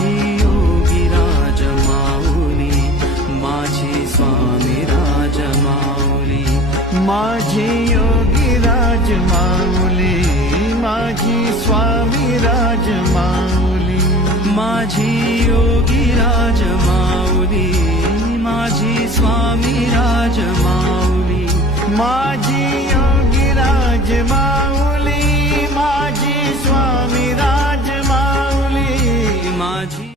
माझी योगीराज माऊली, माझी स्वामीराज माऊली, माझी योगीराज माऊली, माझी स्वामीराज माऊली, माझी योगीराज माऊली, माझी स्वामीराज माऊली, माझी योगीराज माऊली.